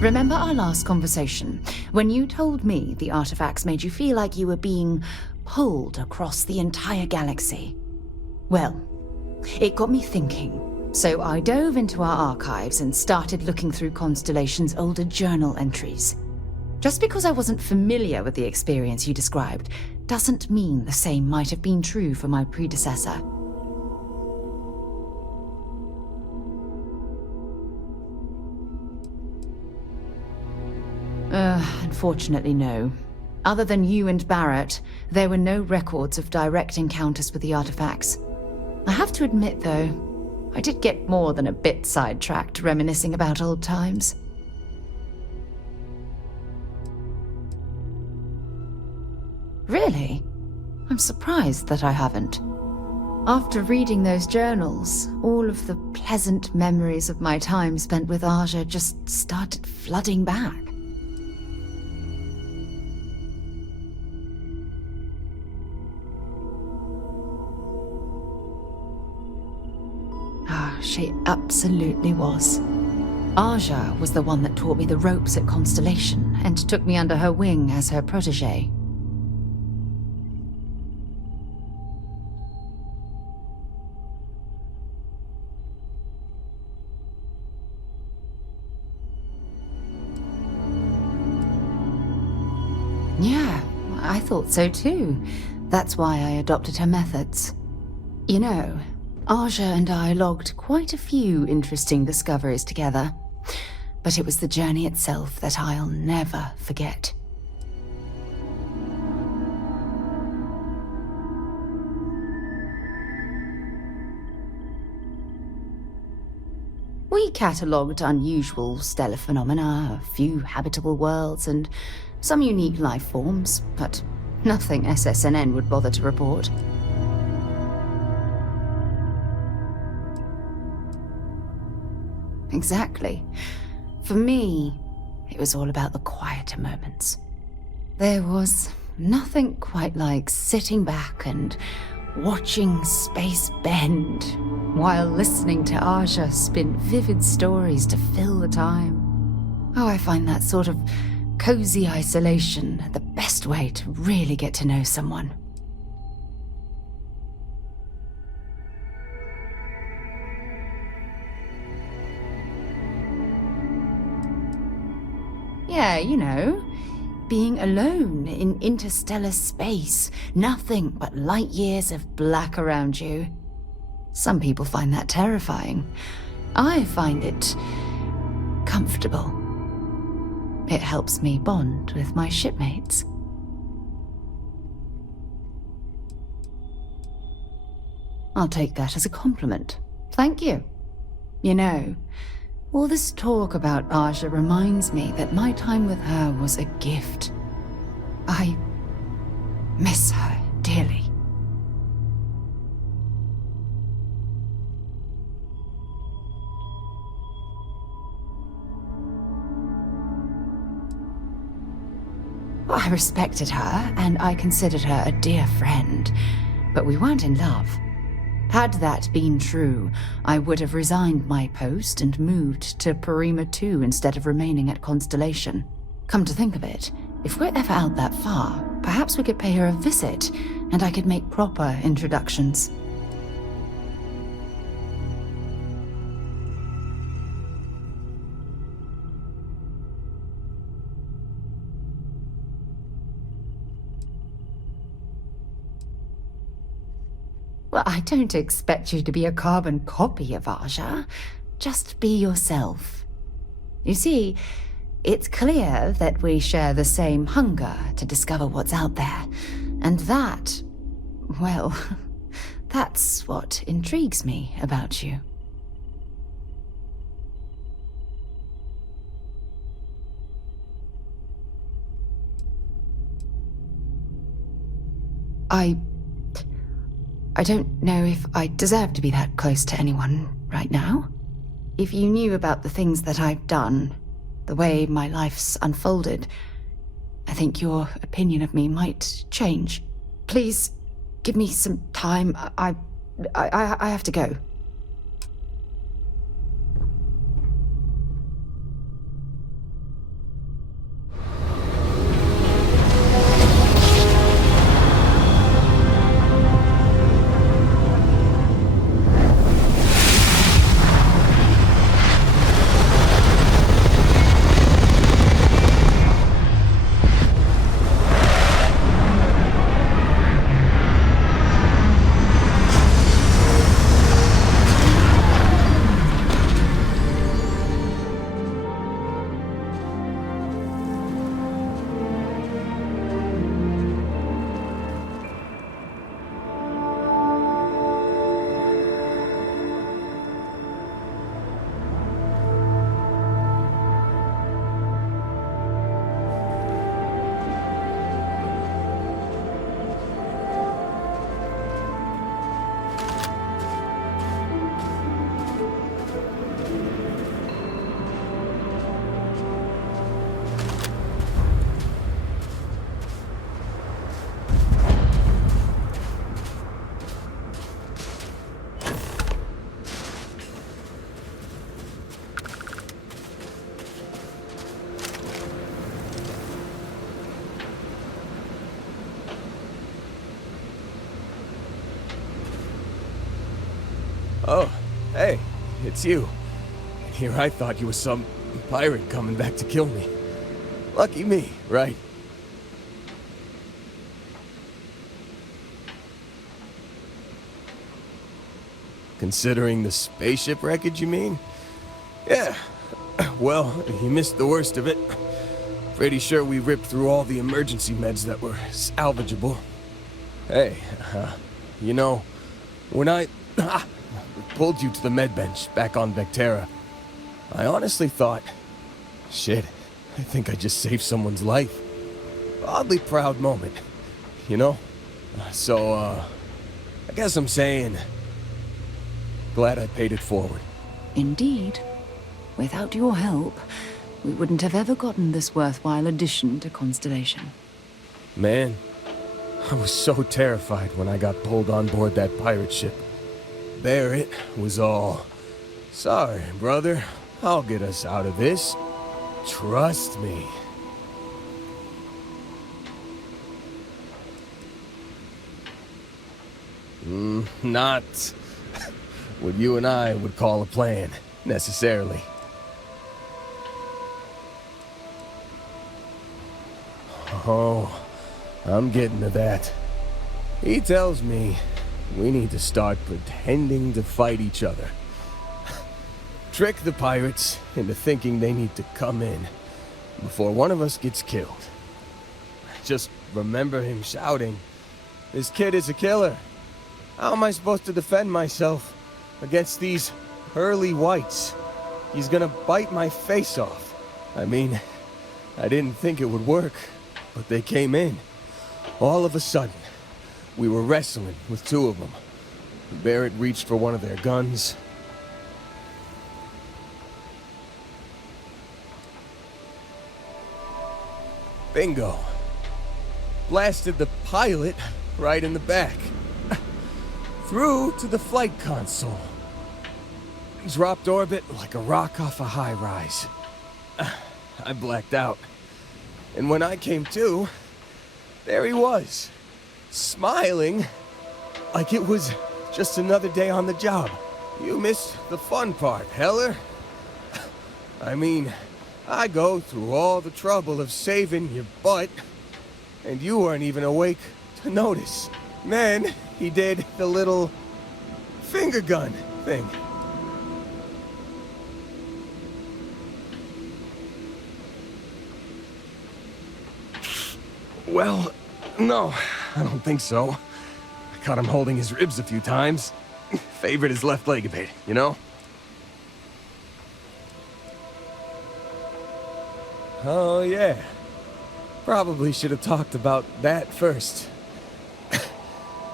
Remember our last conversation, when you told me the artifacts made you feel like you were being pulled across the entire galaxy? Well, it got me thinking, so I dove into our archives and started looking through Constellation's older journal entries. Just because I wasn't familiar with the experience you described, doesn't mean the same might have been true for my predecessor. Unfortunately, no. Other than you and Barrett, there were no records of direct encounters with the artifacts. I have to admit, though, I did get more than a bit sidetracked reminiscing about old times. Really? I'm surprised that I haven't. After reading those journals, all of the pleasant memories of my time spent with Aja just started flooding back. She absolutely was. Aja was the one that taught me the ropes at Constellation and took me under her wing as her protege. Yeah, I thought so too. That's why I adopted her methods. You know, Aja and I logged quite a few interesting discoveries together, but it was the journey itself that I'll never forget. We catalogued unusual stellar phenomena, a few habitable worlds, and some unique life forms, but nothing SSNN would bother to report. Exactly. For me, it was all about the quieter moments. There was nothing quite like sitting back and watching space bend while listening to Aja spin vivid stories to fill the time. Oh, I find that sort of cozy isolation the best way to really get to know someone. Yeah, you know, being alone in interstellar space, nothing but light years of black around you. Some people find that terrifying. I find it comfortable. It helps me bond with my shipmates. I'll take that as a compliment. Thank you. You know, all this talk about Aja reminds me that my time with her was a gift. I miss her dearly. I respected her, and I considered her a dear friend, but we weren't in love. Had that been true, I would have resigned my post and moved to Parima 2 instead of remaining at Constellation. Come to think of it, if we're ever out that far, perhaps we could pay her a visit, and I could make proper introductions. Well, I don't expect you to be a carbon copy of Aja. Just be yourself. You see, it's clear that we share the same hunger to discover what's out there. And that, well, that's what intrigues me about you. I don't know if I deserve to be that close to anyone right now. If you knew about the things that I've done, the way my life's unfolded, I think your opinion of me might change. Please, give me some time. I have to go. Hey, it's you. And here I thought you were some pirate coming back to kill me. Lucky me, right? Considering the spaceship wreckage, you mean? Yeah. Well, you missed the worst of it. Pretty sure we ripped through all the emergency meds that were salvageable. Hey, you know, when I pulled you to the med bench back on Vectera, I honestly thought, shit, I think I just saved someone's life. Oddly proud moment, you know? So, I guess I'm saying, glad I paid it forward. Indeed. Without your help, we wouldn't have ever gotten this worthwhile addition to Constellation. Man, I was so terrified when I got pulled on board that pirate ship. Barrett was all, sorry, brother, I'll get us out of this. Trust me. Not what you and I would call a plan, necessarily. Oh, I'm getting to that. He tells me we need to start pretending to fight each other. Trick the pirates into thinking they need to come in before one of us gets killed. Just remember him shouting, "This kid is a killer. How am I supposed to defend myself against these pearly whites? He's gonna bite my face off." I mean, I didn't think it would work, but they came in. All of a sudden, we were wrestling with two of them. Barrett reached for one of their guns. Bingo. Blasted the pilot right in the back. Through to the flight console. Dropped orbit like a rock off a high-rise. I blacked out. And when I came to, there he was, smiling like it was just another day on the job. You missed the fun part, Heller. I mean, I go through all the trouble of saving your butt, and you weren't even awake to notice. Then he did the little finger gun thing. Well, no, I don't think so. I caught him holding his ribs a few times. Favored his left leg a bit, you know? Oh, yeah. Probably should have talked about that first.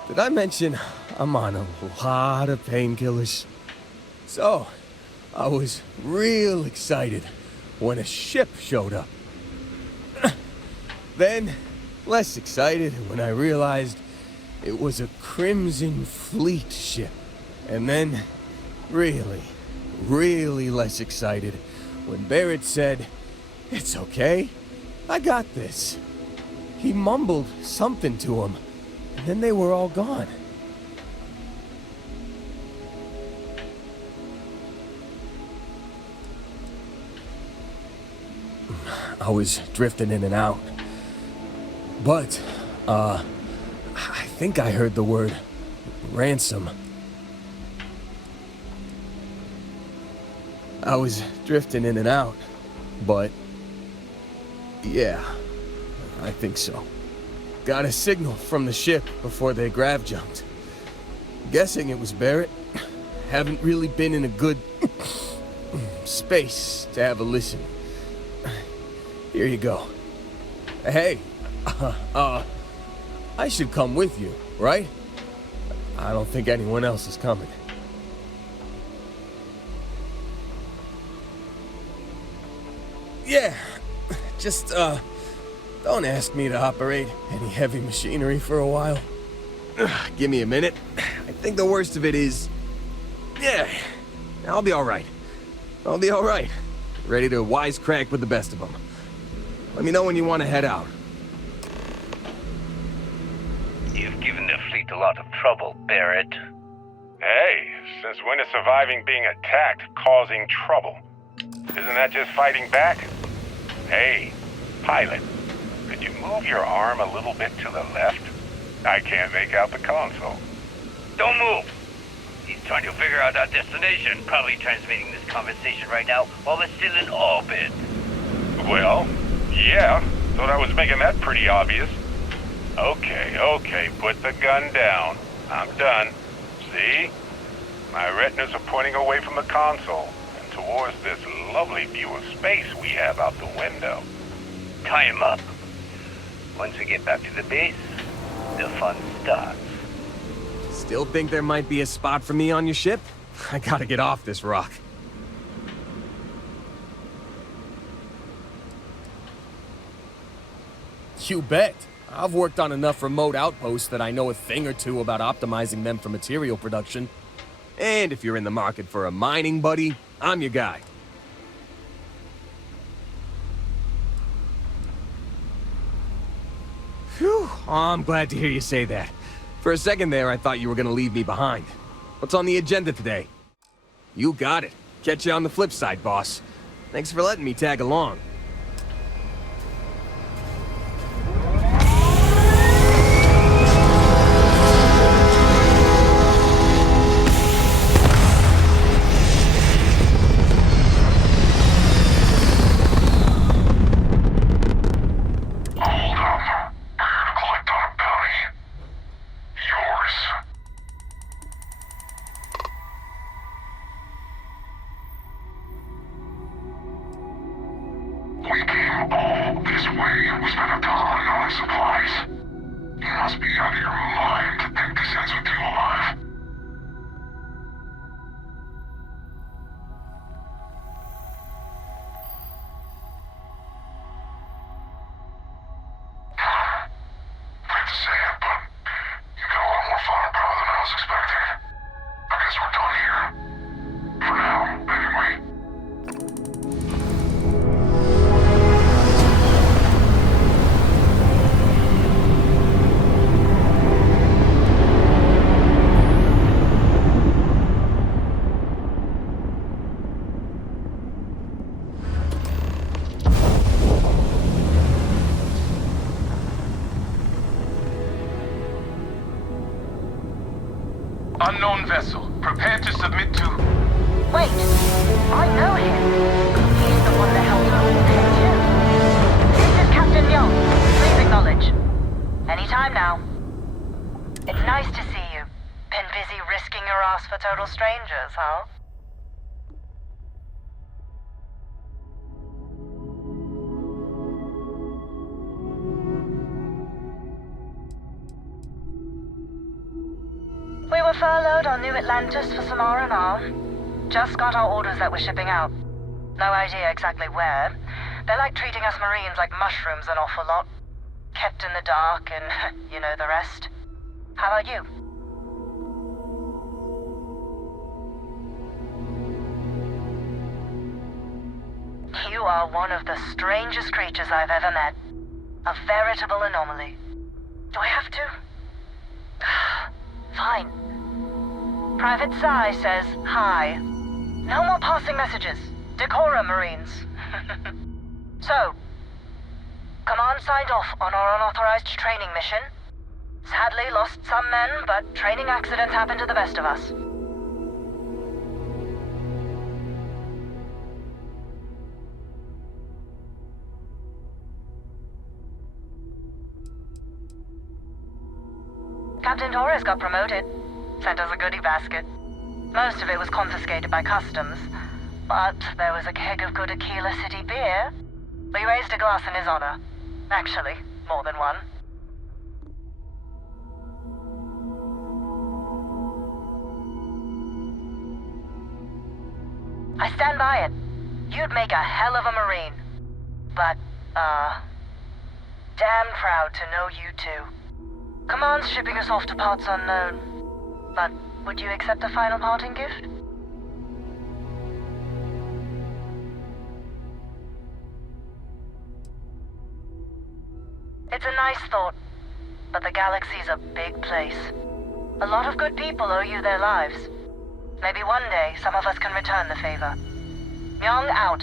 Did I mention I'm on a lot of painkillers? So, I was real excited when a ship showed up. Then, less excited when I realized it was a Crimson Fleet ship. And then, really, really less excited when Barrett said, "It's okay, I got this." He mumbled something to him, and then they were all gone. I was drifting in and out. But, I think I heard the word ransom. I was drifting in and out, but yeah, I think so. Got a signal from the ship before they grav jumped. Guessing it was Barrett. Haven't really been in a good space to have a listen. Here you go. Hey, I should come with you, right? I don't think anyone else is coming. Yeah, just, don't ask me to operate any heavy machinery for a while. Give me a minute. I think the worst of it is... Yeah, I'll be alright. I'll be alright. Ready to wisecrack with the best of them. Let me know when you want to head out. You've given the fleet a lot of trouble, Barrett. Hey, since when is surviving being attacked causing trouble? Isn't that just fighting back? Hey, pilot, could you move your arm a little bit to the left? I can't make out the console. Don't move! He's trying to figure out our destination. Probably transmitting this conversation right now while we're still in orbit. Well, yeah, thought I was making that pretty obvious. Okay, put the gun down. I'm done. See? My retinas are pointing away from the console and towards this lovely view of space we have out the window. Tie him up. Once we get back to the base, the fun starts. Still think there might be a spot for me on your ship? I gotta get off this rock. You bet. I've worked on enough remote outposts that I know a thing or two about optimizing them for material production. And if you're in the market for a mining buddy, I'm your guy. Phew, oh, I'm glad to hear you say that. For a second there, I thought you were gonna leave me behind. What's on the agenda today? You got it. Catch you on the flip side, boss. Thanks for letting me tag along. Unknown vessel. Prepare to submit to... Wait! I know him! He's the one that held up This is Captain Young. Please acknowledge. Anytime now. It's nice to see you. Been busy risking your ass for total strangers, huh? We were furloughed on New Atlantis for some R&R. Just got our orders that we're shipping out. No idea exactly where. They're like treating us Marines like mushrooms an awful lot. Kept in the dark and you know the rest. How about you? You are one of the strangest creatures I've ever met. A veritable anomaly. Do I have to? Fine. Private Psy says hi. No more passing messages. Decorum, Marines. So, Command signed off on our unauthorized training mission. Sadly lost some men, but training accidents happen to the best of us. Captain Torres got promoted. Sent us a goodie basket. Most of it was confiscated by customs, but there was a keg of good Aquila City beer. We raised a glass in his honor. Actually, more than one. I stand by it. You'd make a hell of a Marine. But, damn proud to know you too. Command's shipping us off to parts unknown. But would you accept a final parting gift? It's a nice thought, but the galaxy's a big place. A lot of good people owe you their lives. Maybe one day some of us can return the favor. Young out.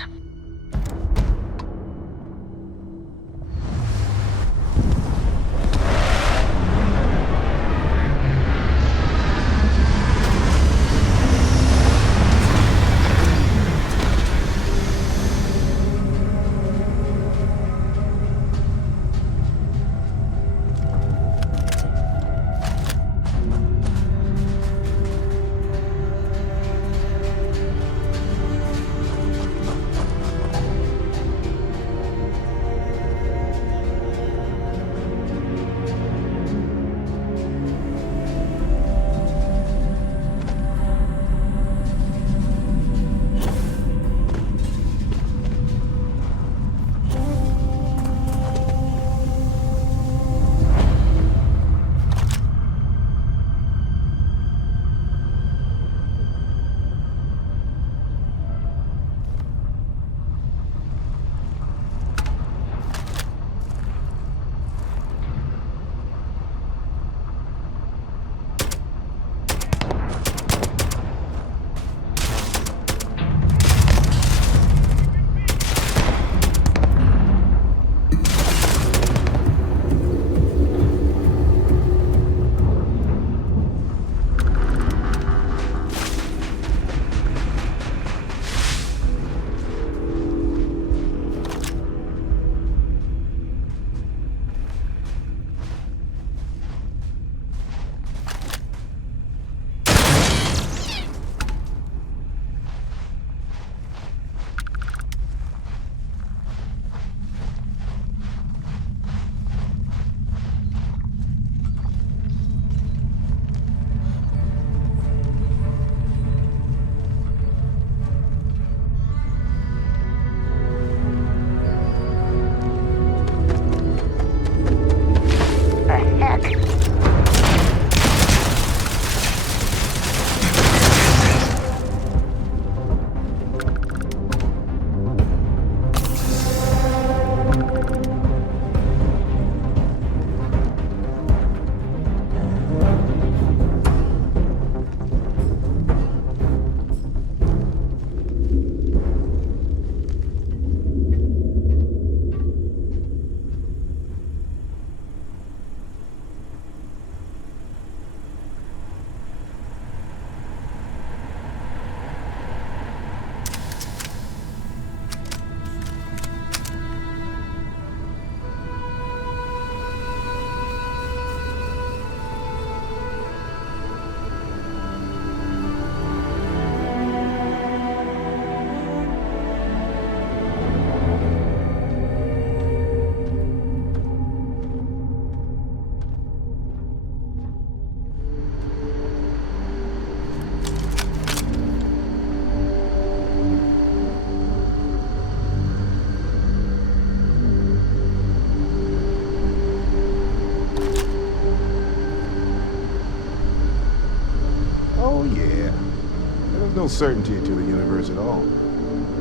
No certainty to the universe at all.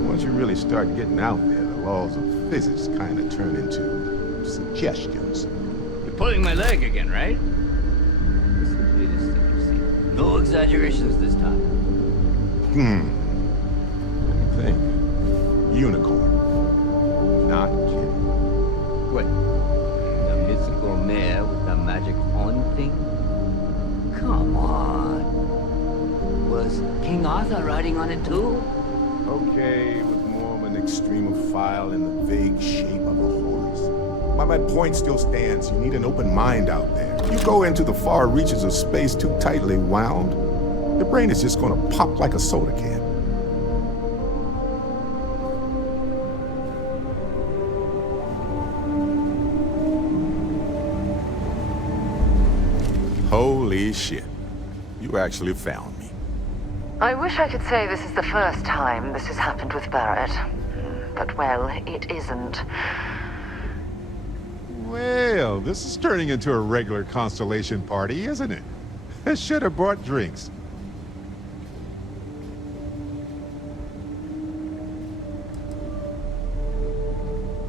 Once you really start getting out there, the laws of physics kind of turn into suggestions. You're pulling my leg again, right? It's the latest thing you've seen. No exaggerations this time. Let me think. Unicorn. Not kidding. What? The mythical mare with the magic horn thing? Come on. Was King Arthur riding on it too? Okay, with more of an extremophile in the vague shape of a horse. But my point still stands. You need an open mind out there. You go into the far reaches of space too tightly wound, your brain is just gonna pop like a soda can. Holy shit. You actually found me. I wish I could say this is the first time this has happened with Barrett. But, well, it isn't. Well, this is turning into a regular Constellation party, isn't it? I should have brought drinks.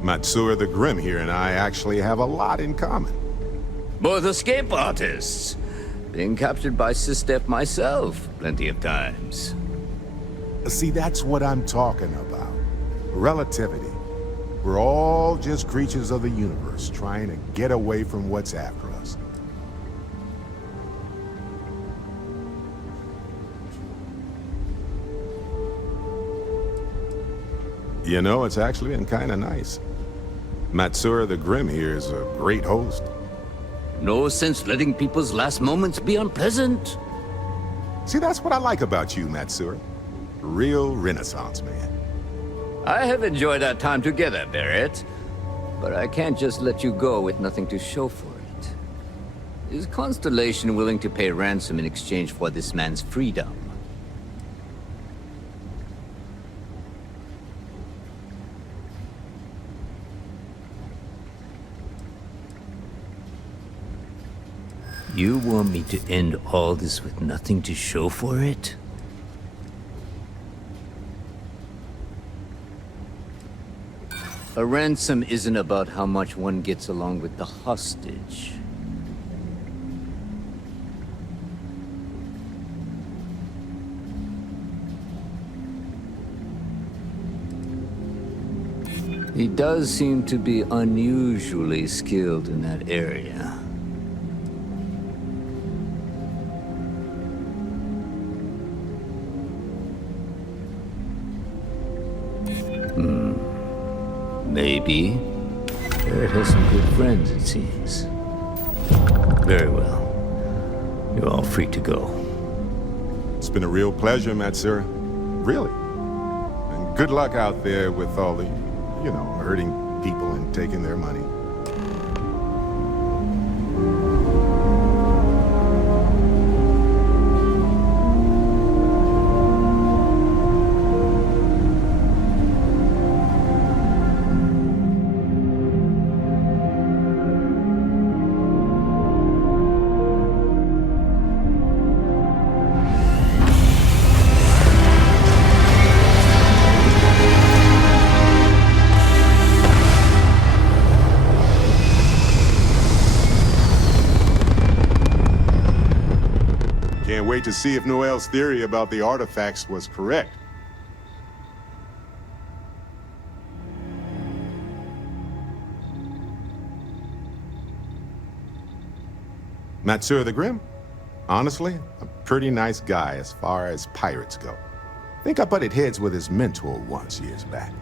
Matsura the Grim here and I actually have a lot in common. Both escape artists. Being captured by Sistef myself, plenty of times. See, that's what I'm talking about. Relativity. We're all just creatures of the universe, trying to get away from what's after us. You know, it's actually been kind of nice. Matsura the Grim here is a great host. No sense letting people's last moments be unpleasant. See, that's what I like about you, Matsura. Real Renaissance man. I have enjoyed our time together, Barrett. But I can't just let you go with nothing to show for it. Is Constellation willing to pay ransom in exchange for this man's freedom? You want me to end all this with nothing to show for it? A ransom isn't about how much one gets along with the hostage. He does seem to be unusually skilled in that area. Maybe. Barrett has some good friends, it seems. Very well. You're all free to go. It's been a real pleasure, Matsura. Really. And good luck out there with all the, hurting people and taking their money. Can't wait to see if Noel's theory about the artifacts was correct. Matsura the Grim? Honestly, a pretty nice guy as far as pirates go. Think I butted heads with his mentor once years back.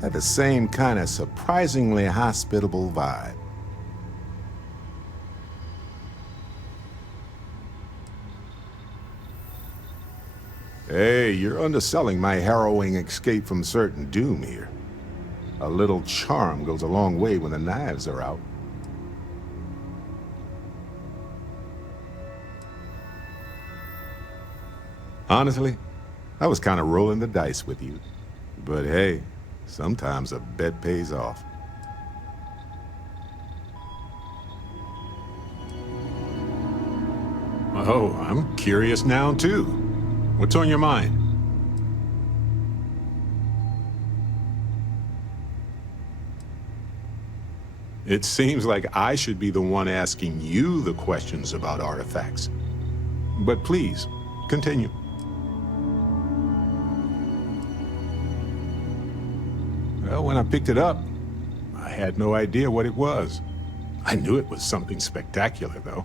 Had the same kind of surprisingly hospitable vibe. Hey, you're underselling my harrowing escape from certain doom here. A little charm goes a long way when the knives are out. Honestly, I was kind of rolling the dice with you. But hey, sometimes a bet pays off. Oh, I'm curious now too. What's on your mind? It seems like I should be the one asking you the questions about artifacts. But please, continue. Well, when I picked it up, I had no idea what it was. I knew it was something spectacular, though.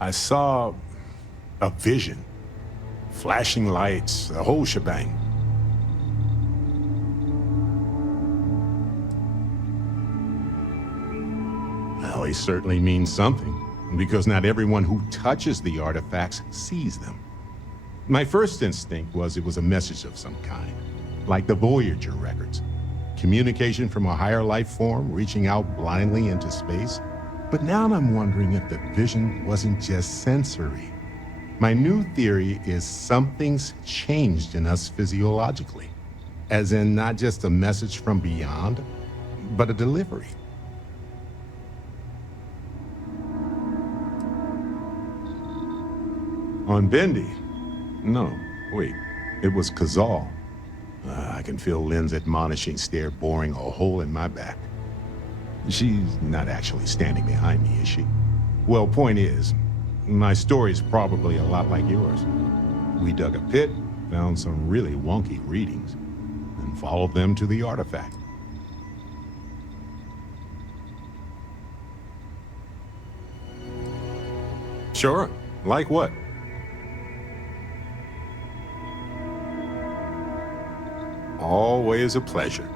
I saw a vision. Flashing lights, the whole shebang. Well, it certainly means something, because not everyone who touches the artifacts sees them. My first instinct was it was a message of some kind, like the Voyager records. Communication from a higher life form reaching out blindly into space. But now I'm wondering if the vision wasn't just sensory. My new theory is something's changed in us physiologically. As in not just a message from beyond, but a delivery. On Bendy? No, wait. It was Kazal. I can feel Lynn's admonishing stare boring a hole in my back. She's not actually standing behind me, is she? Well, point is, My story's probably a lot like yours. We dug a pit, found some really wonky readings, and followed them to the artifact. Sure. Like what? Always a pleasure.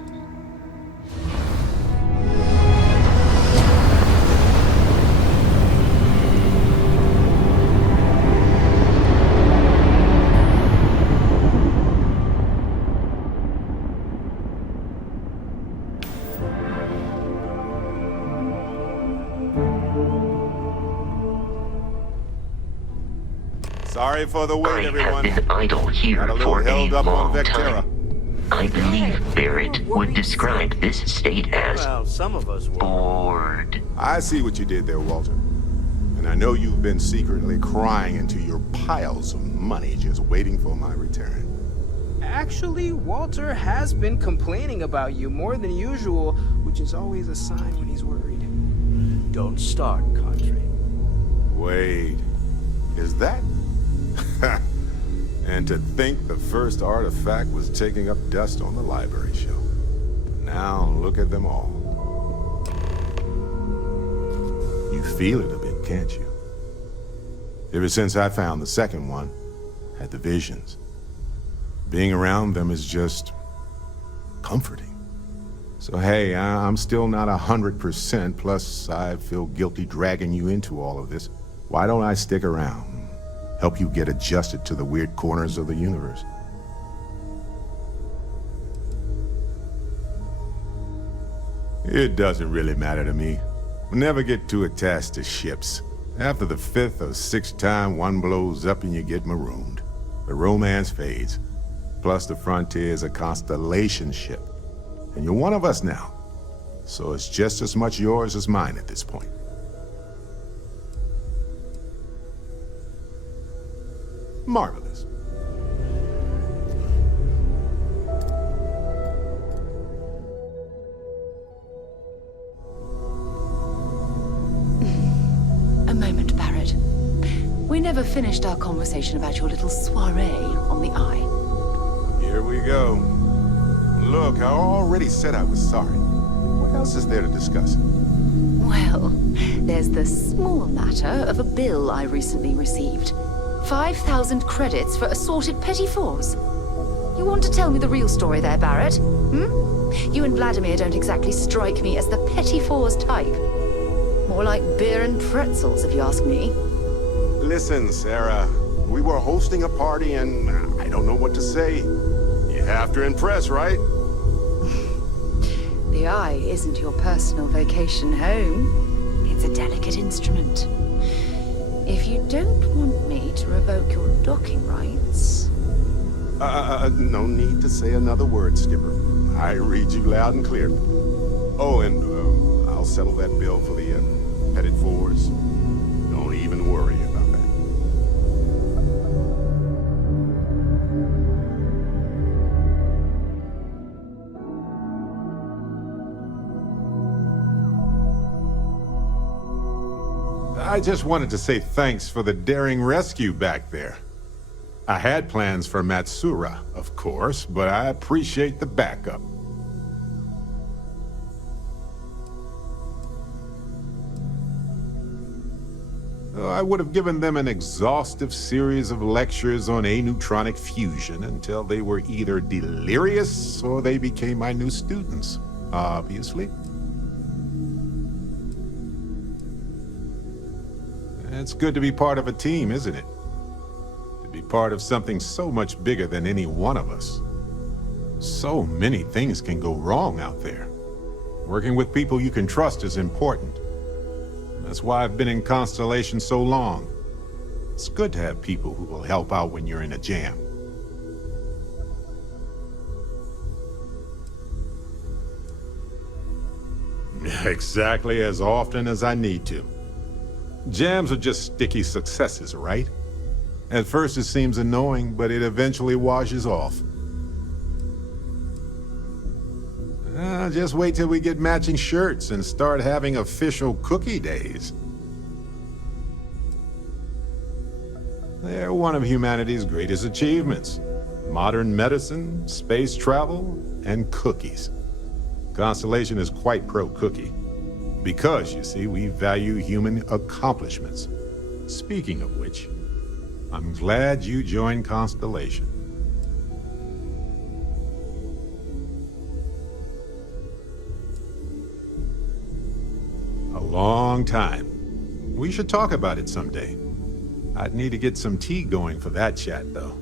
Sorry for the wait, everyone. I have been idle here Got a little for a held up on long Vectera. time. I believe Barrett would describe this state as Well, some of us were. bored. I see what you did there, Walter. And I know you've been secretly crying into your piles of money just waiting for my return. Actually, Walter has been complaining about you more than usual, which is always a sign when he's worried. Don't start, Country. Wait, is that? And to think the first artifact was taking up dust on the library shelf. Now look at them all. You feel it a bit, can't you? Ever since I found the second one, had the visions. Being around them is just comforting. So hey, I'm still not 100%, plus I feel guilty dragging you into all of this. Why don't I stick around? Help you get adjusted to the weird corners of the universe. It doesn't really matter to me. Never get too attached to ships. After the 5th or 6th time one blows up and you get marooned, the romance fades. Plus the Frontier is a constellation ship. And you're one of us now. So it's just as much yours as mine at this point. Marvelous. A moment, Barrett. We never finished our conversation about your little soiree on the Eye. Here we go. Look, I already said I was sorry. What else is there to discuss? Well, there's the small matter of a bill I recently received. 5,000 credits for assorted petits fours. You want to tell me the real story there, Barrett? You and Vladimir don't exactly strike me as the petits fours type. More like beer and pretzels, if you ask me. Listen, Sarah, we were hosting a party and I don't know what to say. You have to impress, right? The Eye isn't your personal vacation home. It's a delicate instrument. If you don't want me to revoke your docking rights... No need to say another word, Skipper. I read you loud and clear. Oh, and I'll settle that bill for the pettit fours. Don't even worry about that. I just wanted to say thanks for the daring rescue back there. I had plans for Matsura, of course, but I appreciate the backup. I would have given them an exhaustive series of lectures on aneutronic fusion until they were either delirious or they became my new students, obviously. It's good to be part of a team, isn't it? To be part of something so much bigger than any one of us. So many things can go wrong out there. Working with people you can trust is important. That's why I've been in Constellation so long. It's good to have people who will help out when you're in a jam. Exactly as often as I need to. Jams are just sticky successes, right? At first it seems annoying, but it eventually washes off. Just wait till we get matching shirts and start having official cookie days. They're one of humanity's greatest achievements. Modern medicine, space travel, and cookies. Constellation is quite pro-cookie. Because, you see, we value human accomplishments. Speaking of which, I'm glad you joined Constellation. A long time. We should talk about it someday. I'd need to get some tea going for that chat, though.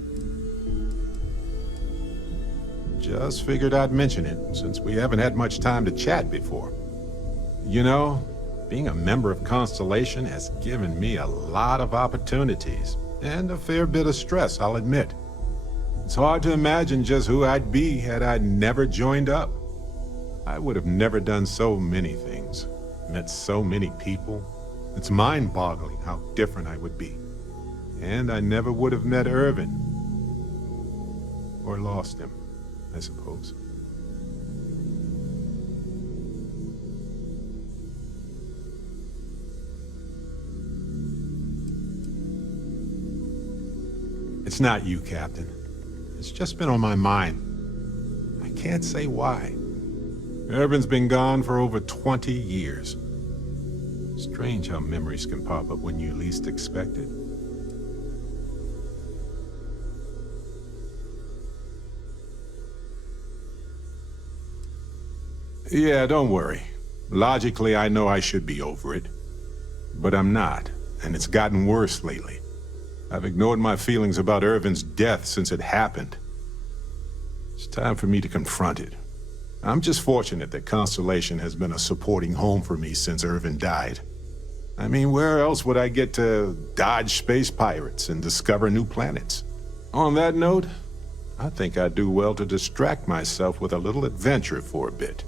Just figured I'd mention it, since we haven't had much time to chat before. You know, being a member of Constellation has given me a lot of opportunities, and a fair bit of stress, I'll admit. It's hard to imagine just who I'd be had I never joined up. I would have never done so many things, met so many people. It's mind-boggling how different I would be. And I never would have met Irvin. Or lost him, I suppose. It's not you, Captain. It's just been on my mind. I can't say why. Irvin's been gone for over 20 years. Strange how memories can pop up when you least expect it. Yeah, don't worry. Logically, I know I should be over it. But I'm not, and it's gotten worse lately. I've ignored my feelings about Irvin's death since it happened. It's time for me to confront it. I'm just fortunate that Constellation has been a supporting home for me since Irvin died. I mean, where else would I get to dodge space pirates and discover new planets? On that note, I think I'd do well to distract myself with a little adventure for a bit.